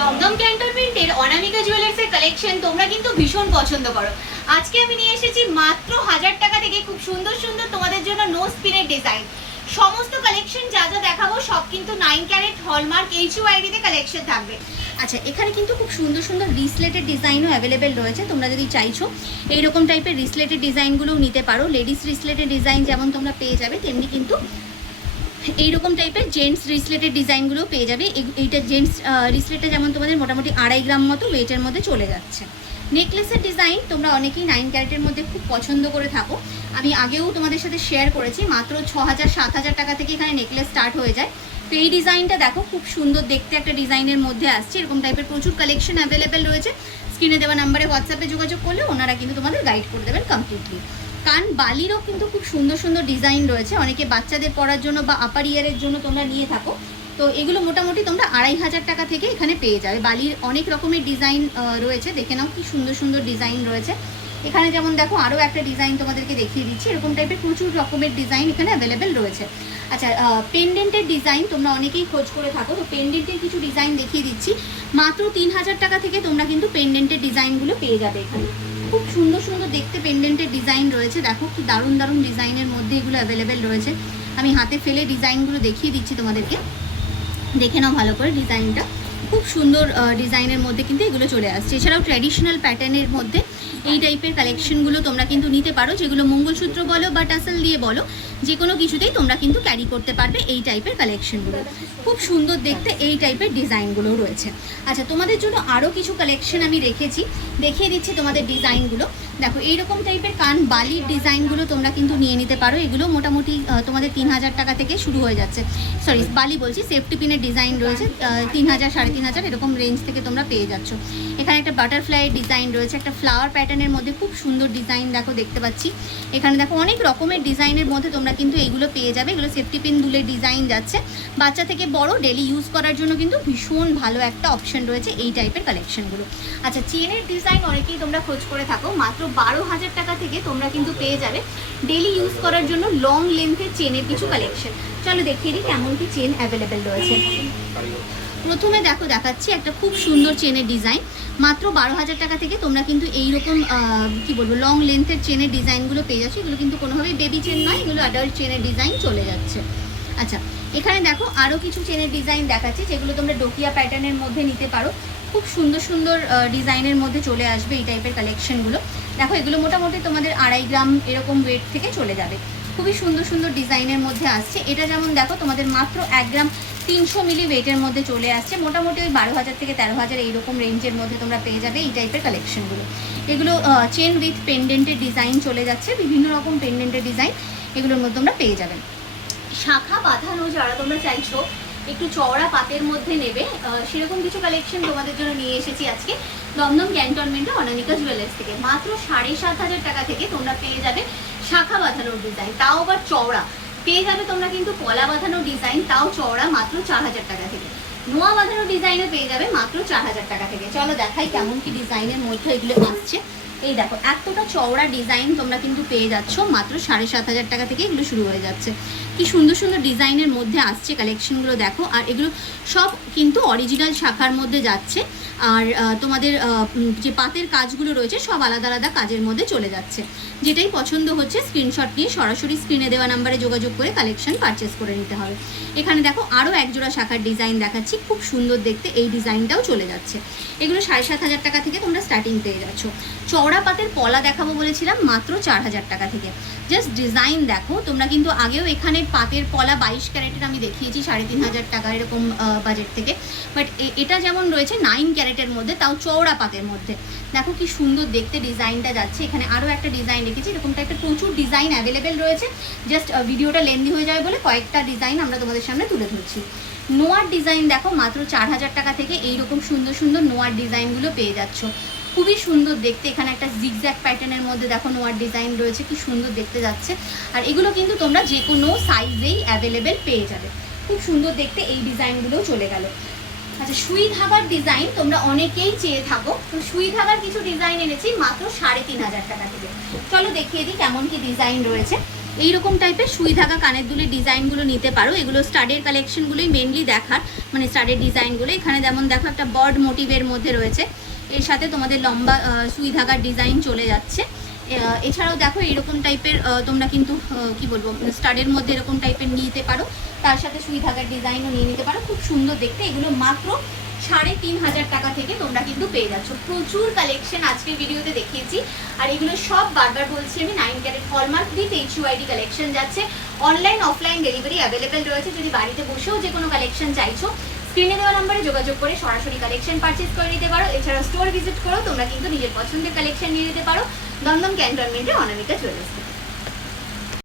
দমদম ক্যান্টনমেন্টের অনামিকা জুয়েলার্সের কালেকশন তোমরা কিন্তু ভীষণ পছন্দ করো। আজকে আমি নিয়ে এসেছি মাত্র 1000 টাকা থেকে খুব সুন্দর সুন্দর তোমাদের জন্য নো স্পিনের ডিজাইন। সমস্ত কালেকশন যা যা দেখাবো সব কিন্তু 9 ক্যারেট হলমার্ক HUID তে কালেকশন থাকবে। আচ্ছা, এখানে কিন্তু খুব সুন্দর সুন্দর রিসলেটেড ডিজাইনও অ্যাভেলেবেল রয়েছে। তোমরা যদি চাইছো এইরকম টাইপের রিসলেটেড ডিজাইনগুলোও নিতে পারো। লেডিস রিসলেটেড ডিজাইন যেমন তোমরা পেয়ে যাবে, তেমনি কিন্তু এইরকম টাইপের জেন্টস রিসলেটেড ডিজাইনগুলো পেয়ে যাবে। এইটা জেন্টস রিসলেটে যেমন তোমাদের মোটামুটি 2.5 গ্রাম মতো ওয়েটের মধ্যে চলে যাচ্ছে। নেকলেসের ডিজাইন তোমরা অনেকেই 9 ক্যারেটের মধ্যে খুব পছন্দ করে থাকো। আমি আগেও তোমাদের সাথে শেয়ার করেছি, মাত্র 6000-7000 টাকা থেকে এখানে নেকলেস স্টার্ট হয়ে যায়। তো এই ডিজাইনটা দেখো, খুব সুন্দর দেখতে একটা ডিজাইনের মধ্যে আসছে। এরকম টাইপের প্রচুর কালেকশন অ্যাভেলেবেল রয়েছে। স্ক্রিনে দেওয়া নাম্বারে হোয়াটসঅ্যাপে যোগাযোগ করলে ওনারা কিন্তু তোমাদের গাইড করে দেবেন কমপ্লিটলি। কান বালিরও কিন্তু খুব সুন্দর সুন্দর ডিজাইন রয়েছে। অনেকে বাচ্চাদের পরার জন্য বা আপার ইয়ারের জন্য তোমরা নিয়ে থাকো, তো এগুলো মোটামুটি তোমরা 2500 টাকা থেকে এখানে পেয়ে যাবে। বালির অনেক রকমের ডিজাইন রয়েছে, দেখে নাও কি সুন্দর সুন্দর ডিজাইন রয়েছে। এখানে যেমন দেখো আরও একটা ডিজাইন তোমাদেরকে দেখিয়ে দিচ্ছি। এরকম টাইপের প্রচুর রকমের ডিজাইন এখানে অ্যাভেলেবেল রয়েছে। আচ্ছা, পেন্ডেন্টের ডিজাইন তোমরা অনেকেই খোঁজ করে থাকো, তো পেন্ডেন্টের কিছু ডিজাইন দেখিয়ে দিচ্ছি। মাত্র 3000 টাকা থেকে তোমরা কিন্তু পেন্ডেন্টের ডিজাইনগুলো পেয়ে যাবে এখানে। খুব সুন্দর সুন্দর দেখতে পেন্ডেন্টের ডিজাইন রয়েছে। দেখো কি দারুণ দারুণ ডিজাইনের মধ্যে এগুলো অ্যাভেলেবেল রয়েছে। আমি হাতে ফেলে ডিজাইনগুলো দেখিয়ে দিচ্ছি তোমাদেরকে, দেখে নাও ভালো করে। ডিজাইনটা খুব সুন্দর ডিজাইনের মধ্যে কিন্তু এগুলো চলে আসছে। এছাড়াও ট্র্যাডিশনাল প্যাটার্নের মধ্যে এই টাইপের কালেকশনগুলো তোমরা কিন্তু নিতে পারো, যেগুলো মঙ্গলসূত্র বলো বা টাসেল দিয়ে বলো, যে কোনো কিছুতেই তোমরা কিন্তু ক্যারি করতে পারবে এই টাইপের কালেকশনগুলো। খুব সুন্দর দেখতে এই টাইপের ডিজাইনগুলো রয়েছে। আচ্ছা, তোমাদের জন্য আরও কিছু কালেকশন আমি রেখেছি, দেখিয়ে দিচ্ছি তোমাদের ডিজাইনগুলো। দেখো এইরকম টাইপের কান বালির ডিজাইনগুলো তোমরা কিন্তু নিয়ে নিতে পারো। এগুলো মোটামুটি তোমাদের 3000 টাকা থেকে শুরু হয়ে যাচ্ছে। সরি, বালি বলছি, সেফটি পিনের ডিজাইন রয়েছে 3000, 3500 এরকম রেঞ্জ থেকে তোমরা পেয়ে যাচ্ছ। এখানে একটা বাটারফ্লাইয়ের ডিজাইন রয়েছে, একটা ফ্লাওয়ার প্যাটার্নের মধ্যে খুব সুন্দর ডিজাইন দেখো দেখতে পাচ্ছি। এখানে দেখো অনেক রকমের ডিজাইনের মধ্যে তোমরা কিন্তু এইগুলো পেয়ে যাবে। এগুলো সেফটি পিন দুলের ডিজাইন যাচ্ছে। বাচ্চা থেকে বড় ডেলি ইউজ করার জন্য কিন্তু ভীষণ ভালো একটা অপশন রয়েছে এই টাইপের কালেকশনগুলো। আচ্ছা, চেনের ডিজাইন অনেকেই তোমরা খোঁজ করে থাকো। মাত্র 12000 টাকা থেকে তোমরা কিন্তু পেয়ে যাবে ডেলি ইউজ করার জন্য লং লেন্থের চেনের কিছু কালেকশন। চলো দেখিয়ে দিই কেমন কি চেন অ্যাভেলেবেল রয়েছে। প্রথমে দেখো দেখাচ্ছি একটা খুব সুন্দর চেনের ডিজাইন। মাত্র 12000 টাকা থেকে তোমরা কিন্তু এইরকম কি বলবো লং লেন্থের চেনের ডিজাইনগুলো পেয়ে যাচ্ছ। এগুলো কিন্তু কোনোভাবেই বেবি চেন নয়, এগুলো অ্যাডাল্ট চেনের ডিজাইন চলে যাচ্ছে। আচ্ছা, এখানে দেখো আরও কিছু চেনের ডিজাইন দেখাচ্ছি, যেগুলো তোমরা ডোকিয়া প্যাটার্নের মধ্যে নিতে পারো। খুব সুন্দর সুন্দর ডিজাইনের মধ্যে চলে আসবে এই টাইপের কালেকশনগুলো। দেখো এগুলো মোটামুটি তোমাদের 2.5 গ্রাম এরকম ওয়েট থেকে চলে যাবে। খুবই সুন্দর সুন্দর ডিজাইনের মধ্যে আসছে। এটা যেমন দেখো তোমাদের মাত্র 1 গ্রাম 300 মিলি ওয়েটের মধ্যে চলে আসছে। মোটামুটি ওই 12000 থেকে 13000 এইরকম রেঞ্জের মধ্যে তোমরা পেয়ে যাবে এই টাইপের কালেকশনগুলো। এগুলো চেন উইথ পেন্ডেন্টের ডিজাইন চলে যাচ্ছে, বিভিন্ন রকম পেন্ডেন্টের ডিজাইন এগুলোর মধ্যে তোমরা পেয়ে যাবেন। শাখা বাঁধানো যারা তোমরা চাইছো একটু চওড়া পাতের মধ্যে নেবে, সেরকম কিছু কালেকশন তোমাদের জন্য নিয়ে এসেছি আজকে দমদম ক্যান্টনমেন্টে অনামিকা জুয়েলার্স থেকে। মাত্র 7500 টাকা থেকে তোমরা পেয়ে যাবে শাখা বাঁধানোর ডিজাইন, তাও আবার চওড়া পেয়ে যাবে। তোমরা কিন্তু পলা বাঁধানোর ডিজাইন, তাও চওড়া, মাত্র 4000 টাকা থেকে। নোয়া বাঁধানোর ডিজাইনও পেয়ে যাবে মাত্র 4000 টাকা থেকে। চলো দেখাই কেমন কি ডিজাইনের মধ্যে এগুলো আসছে। এই দেখো এতটা চওড়া ডিজাইন তোমরা কিন্তু পেয়ে যাচ্ছ মাত্র 7500 টাকা থেকে এগুলো শুরু হয়ে যাচ্ছে। কি সুন্দর সুন্দর ডিজাইনের মধ্যে আসছে কালেকশনগুলো দেখো। আর এগুলো সব কিন্তু অরিজিনাল শাখার মধ্যে যাচ্ছে। আর তোমাদের যে পাতের কাজগুলো রয়েছে সব আলাদা আলাদা কাজের মধ্যে চলে যাচ্ছে। যেটাই পছন্দ হচ্ছে স্ক্রিনশট নিয়ে সরাসরি স্ক্রিনে দেওয়া নাম্বারে যোগাযোগ করে কালেকশন পারচেস করে নিতে হবে। এখানে দেখো আরও একজোড়া শাখার ডিজাইন দেখাচ্ছি, খুব সুন্দর দেখতে এই ডিজাইনটাও চলে যাচ্ছে। এগুলো 7500 টাকা থেকে তোমরা স্টার্টিং পেয়ে যাচ্ছ। চওড়া পাতের পলা দেখাবো বলেছিলাম মাত্র 4000 টাকা থেকে। জাস্ট ডিজাইন দেখো, তোমরা কিন্তু আগেও এখানে পাতের পলা 22 ক্যারেটের আমি দেখিয়েছি 3500 টাকা এরকম বাজেট থেকে। বাট এটা যেমন রয়েছে 9 ক্যারেটের মধ্যে, তাও চওড়া পাতের মধ্যে। দেখো কি সুন্দর দেখতে ডিজাইনটা যাচ্ছে। এখানে আরও একটা ডিজাইন রেখেছি, এরকম টাইপের প্রচুর ডিজাইন অ্যাভেলেবেল রয়েছে। জাস্ট ভিডিওটা লেন্দি হয়ে যাবে বলে কয়েকটা ডিজাইন আমরা তোমাদের সামনে তুলে ধরছি। নোয়ার ডিজাইন দেখো মাত্র 4000 টাকা থেকে এইরকম সুন্দর সুন্দর নোয়ার ডিজাইনগুলো পেয়ে যাচ্ছ। খুবই সুন্দর দেখতে। এখানে একটা জিগজ্যাগ প্যাটার্নের মধ্যে দেখো নোয়ার ডিজাইন রয়েছে, কি সুন্দর দেখতে যাচ্ছে। আর এগুলো কিন্তু তোমরা যে কোনো সাইজেই অ্যাভেলেবেল পেয়ে যাবে। খুব সুন্দর দেখতে এই ডিজাইনগুলোও চলে গেল। আচ্ছা, সুই ধাগার ডিজাইন তোমরা অনেকেই চেয়ে থাকো, তো সুই ধাগার কিছু ডিজাইন এনেছি মাত্র 3500 টাকা থেকে। চলো দেখিয়ে দিই কেমন কি ডিজাইন রয়েছে। এইরকম টাইপের সুই ধাগা কানের দুলের ডিজাইনগুলো নিতে পারো। এগুলো স্টাডের কালেকশনগুলোই মেনলি দেখার, মানে স্টাডের ডিজাইনগুলো। এখানে যেমন দেখো একটা বার্ড মোটিভের মধ্যে রয়েছে, এর সাথে তোমাদের লম্বা সুই ধাগার ডিজাইন চলে যাচ্ছে। এছাড়াও দেখো এরকম টাইপের তোমরা কিন্তু কি বলবো স্টাডের মধ্যে এরকম টাইপের নিতে পারো, তার সাথে সুই ধাগার ডিজাইনও নিয়ে নিতে পারো, খুব সুন্দর দেখতে। এগুলো মাত্র 3,500 টাকা থেকে তোমরা কিন্তু পেয়ে যাচ্ছ। প্রচুর কালেকশন আজকের ভিডিওতে দেখিয়েছি, আর এগুলো সব বারবার বলছি আমি 9 carat hallmark with HUID collection যাচ্ছে। অনলাইন অফলাইন ডেলিভারি অ্যাভেলেবেল রয়েছে। যদি বাড়িতে বসেও যে কোনো কালেকশন চাইছো, স্ক্রিনে দেওয়া নম্বরে যোগাযোগ করে সরাসরি কালেকশন পারচেজ করে নিতে পারো। এছাড়া স্টোর ভিজিট করো, তোমরা কিন্তু নিজের পছন্দের কালেকশন নিয়ে নিতে পারো দমদম ক্যান্টনমেন্টে অনামিকা জুয়েলার্স।